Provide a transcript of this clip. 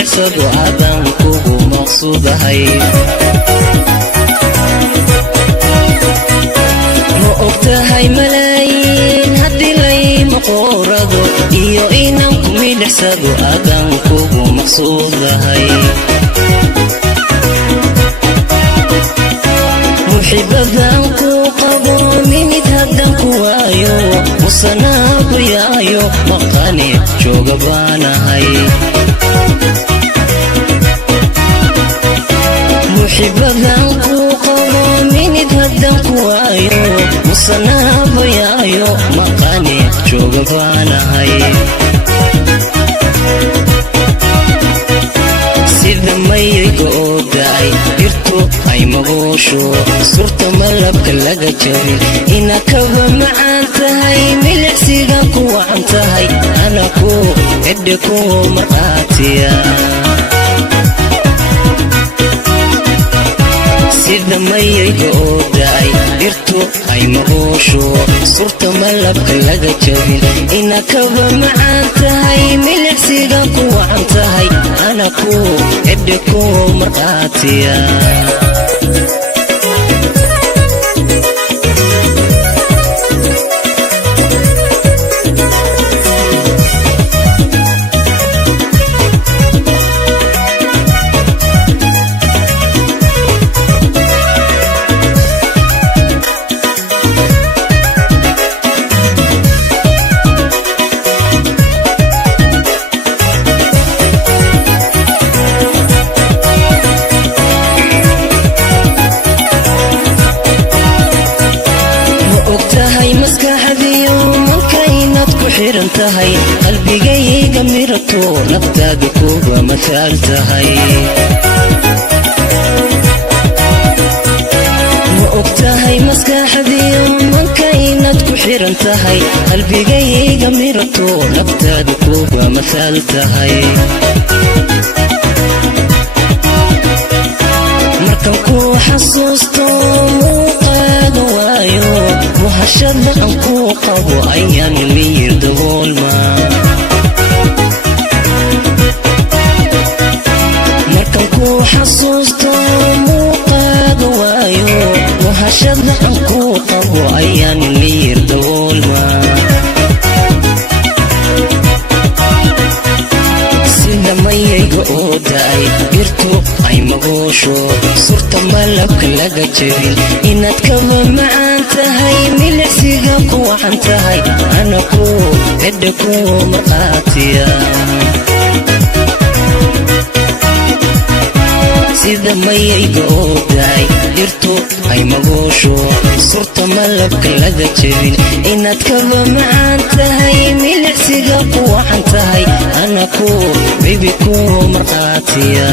milicsado adan kugu maqsuudahay ma ogtahay malaayiin haddii layma qorado iyo inaan ku milicsado adan kugu maqsuudahay muxibadan ku qabo minid haddan ku waayo musanaabayaayo maqani jooga baanahay muxibadan ku qabo minid haddan ku waayo musanaabayaayo maqani jooga baanahay sida mayayga oo da'ay dhirtu ay magoosho surta malabka laga jabin ina kaba macaan tahay milicsiga ku wacan tahay ana ku edhe ku marqaatiya sida mayayga oo da'ay dhirtu ay magoosho surta malabka laga jabin ina kaba macaan tahay milicsiga ku wacan tahay ana ku edhe ku marqaatiya tahay qalbigayga mirato naftaada kuba mataal tahay ma ogtahay maskaxdiyo manka inaad ku xiran tahay qalbigayga mirato naftaada kuba mataal tahay markan ku xasuusto muuqaada waayo muhashada aan ku qabo ayaan miyir daboolma markan ku xasuusto muuqaada waayo muhashada aan ku qabo ayaan miyir daboolma sida mayayga oo da'ay dhirtu ay magoosho surta malabka laga jabin inaad kaba macaan tahay milicsiga ku wacan tahay ana ku edhe ku marqaatiya sida mayayga oo da'ay dhirtu ay magoosho surta malabka laga jabin inaad kaba macaan tahay milicsiga ku wacan tahay ana ku bibi ku marqaatiya